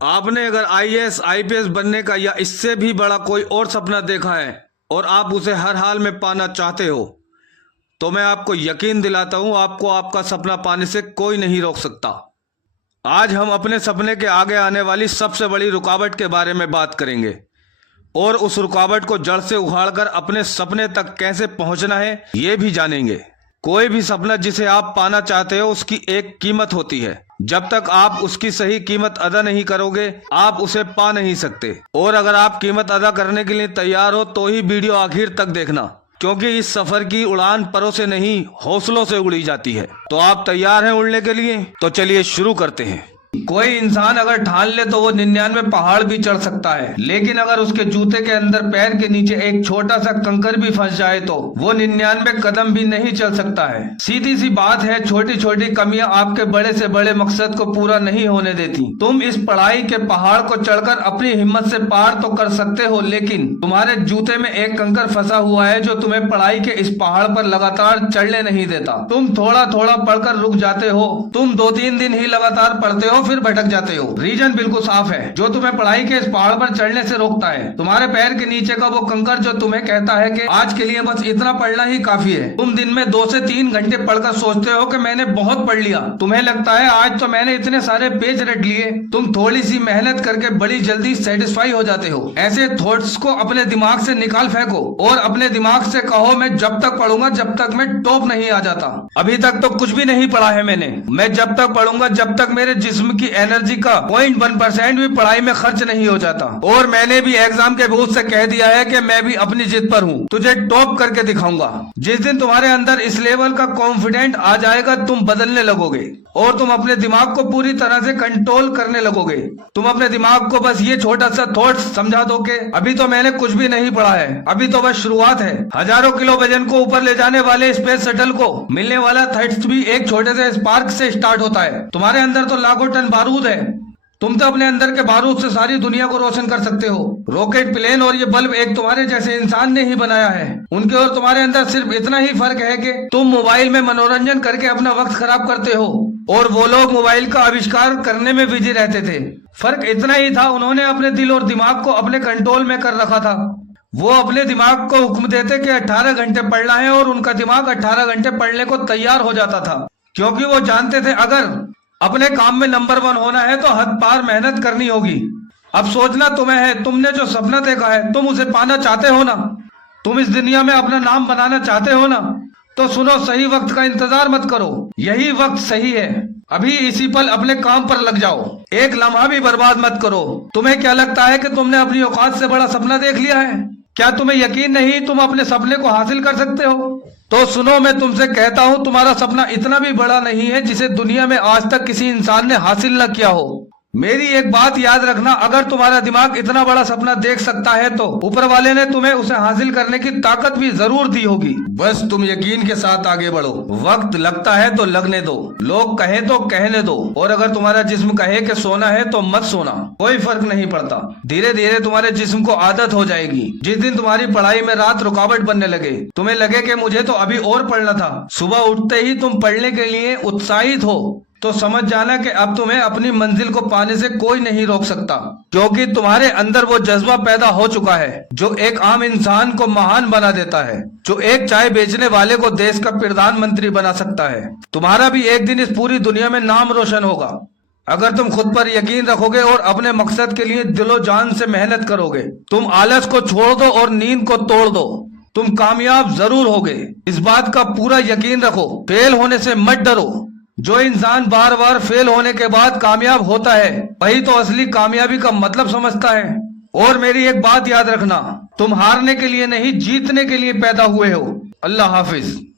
आपने अगर IAS IPS बनने का या इससे भी बड़ा कोई और सपना देखा है और आप उसे हर हाल में पाना चाहते हो तो मैं आपको यकीन दिलाता हूं, आपको आपका सपना पाने से कोई नहीं रोक सकता। आज हम अपने सपने के आगे आने वाली सबसे बड़ी रुकावट के बारे में बात करेंगे और उस रुकावट को जड़ से उखाड़कर अपने सपने तक कैसे पहुंचना है ये भी जानेंगे। कोई भी सपना जिसे आप पाना चाहते हो उसकी एक कीमत होती है। जब तक आप उसकी सही कीमत अदा नहीं करोगे आप उसे पा नहीं सकते। और अगर आप कीमत अदा करने के लिए तैयार हो तो ही वीडियो आखिर तक देखना, क्योंकि इस सफर की उड़ान परों से नहीं हौसलों से उड़ी जाती है। तो आप तैयार हैं उड़ने के लिए? तो चलिए शुरू करते हैं। कोई इंसान अगर ठान ले तो वो 99 पहाड़ भी चढ़ सकता है, लेकिन अगर उसके जूते के अंदर पैर के नीचे एक छोटा सा कंकर भी फंस जाए तो वो 99 कदम भी नहीं चल सकता है। सीधी सी बात है, छोटी छोटी कमियां आपके बड़े से बड़े मकसद को पूरा नहीं होने देती। तुम इस पढ़ाई के पहाड़ को चढ़कर अपनी हिम्मत से पार तो कर सकते हो, लेकिन तुम्हारे जूते में एक कंकर फंसा हुआ है जो तुम्हें पढ़ाई के इस पहाड़ पर लगातार चढ़ने नहीं देता। तुम थोड़ा थोड़ा पढ़कर रुक जाते हो, तुम 2-3 दिन ही लगातार पढ़ते हो फिर भटक जाते हो। रीजन बिल्कुल साफ है, जो तुम्हें पढ़ाई के इस पहाड़ पर चढ़ने से रोकता है तुम्हारे पैर के नीचे का वो कंकर जो तुम्हें कहता है कि आज के लिए बस इतना पढ़ना ही काफी है। तुम दिन में 2 से 3 घंटे पढ़कर सोचते हो कि मैंने बहुत पढ़ लिया। तुम्हें लगता है आज तो मैंने इतने सारे पेज रट लिए। तुम थोड़ी सी मेहनत करके बड़ी जल्दी सेटिस्फाई हो जाते हो। ऐसे थॉट्स को अपने दिमाग से निकाल फेंको और अपने दिमाग से कहो मैं जब तक पढ़ूंगा जब तक मैं टॉप नहीं आ जाता। अभी तक तो कुछ भी नहीं पढ़ा है मैंने, मैं जब तक पढ़ूंगा जब तक मेरे जिस्म की एनर्जी का 0.1% भी पढ़ाई में खर्च नहीं हो जाता। और मैंने भी एग्जाम के भूत से कह दिया है कि मैं भी अपनी जिद पर हूँ, तुझे टॉप करके दिखाऊंगा। जिस दिन तुम्हारे अंदर इस लेवल का कॉन्फिडेंट आ जाएगा तुम बदलने लगोगे और तुम अपने दिमाग को पूरी तरह से कंट्रोल करने लगोगे। तुम अपने दिमाग को बस ये छोटा सा थॉट समझा दो कि अभी तो मैंने कुछ भी नहीं पढ़ा है, अभी तो बस शुरुआत है। हजारों किलो वजन को ऊपर ले जाने वाले स्पेस शटल को मिलने वाला थ्रस्ट भी एक छोटे से स्पार्क से स्टार्ट होता है। तुम्हारे अंदर तो लाखों टन बारूद है, तुम तो अपने अंदर के बारूद से सारी दुनिया को रोशन कर सकते हो। रॉकेट, प्लेन और ये बल्ब एक तुम्हारे जैसे इंसान ने ही बनाया है। उनके और तुम्हारे अंदर सिर्फ इतना ही फर्क है कि तुम मोबाइल में मनोरंजन करके अपना वक्त खराब करते हो और वो लोग मोबाइल का आविष्कार करने में बिजी रहते थे। फर्क इतना ही था, उन्होंने अपने दिल और दिमाग को अपने कंट्रोल में कर रखा था। वो अपने दिमाग को हुक्म देते कि 18 घंटे पढ़ना है और उनका दिमाग 18 घंटे पढ़ने को तैयार हो जाता था, क्योंकि वो जानते थे अगर अपने काम में नंबर 1 होना है तो हद पार मेहनत करनी होगी। अब सोचना तुम्हें है, तुमने जो सपना देखा है तुम उसे पाना चाहते हो ना, तुम इस दुनिया में अपना नाम बनाना चाहते हो ना, तो सुनो, सही वक्त का इंतजार मत करो, यही वक्त सही है। अभी इसी पल अपने काम पर लग जाओ, एक लम्हा भी बर्बाद मत करो। तुम्हें क्या लगता है कि तुमने अपनी औकात से बड़ा सपना देख लिया है? क्या तुम्हें यकीन नहीं तुम अपने सपने को हासिल कर सकते हो? तो सुनो, मैं तुमसे कहता हूँ तुम्हारा सपना इतना भी बड़ा नहीं है जिसे दुनिया में आज तक किसी इंसान ने हासिल न किया हो। मेरी एक बात याद रखना, अगर तुम्हारा दिमाग इतना बड़ा सपना देख सकता है तो ऊपर वाले ने तुम्हें उसे हासिल करने की ताकत भी जरूर दी होगी। बस तुम यकीन के साथ आगे बढ़ो। वक्त लगता है तो लगने दो, लोग कहे तो कहने दो, और अगर तुम्हारा जिस्म कहे कि सोना है तो मत सोना, कोई फर्क नहीं पड़ता। धीरे धीरे तुम्हारे जिस्म को आदत हो जाएगी। जिस दिन तुम्हारी पढ़ाई में रात रुकावट बनने लगे, तुम्हें लगे कि मुझे तो अभी और पढ़ना था, सुबह उठते ही तुम पढ़ने के लिए उत्साहित हो, तो समझ जाना कि अब तुम्हें अपनी मंजिल को पाने से कोई नहीं रोक सकता, क्योंकि तुम्हारे अंदर वो जज्बा पैदा हो चुका है जो एक आम इंसान को महान बना देता है, जो एक चाय बेचने वाले को देश का प्रधानमंत्री बना सकता है। तुम्हारा भी एक दिन इस पूरी दुनिया में नाम रोशन होगा अगर तुम खुद पर यकीन रखोगे और अपने मकसद के लिए दिलो जान से मेहनत करोगे। तुम आलस को छोड़ दो और नींद को तोड़ दो, तुम कामयाब जरूर होगे, इस बात का पूरा यकीन रखो। फेल होने से मत डरो। जो इंसान बार बार फेल होने के बाद कामयाब होता है वही तो असली कामयाबी का मतलब समझता है। और मेरी एक बात याद रखना, तुम हारने के लिए नहीं जीतने के लिए पैदा हुए हो। अल्लाह हाफिज।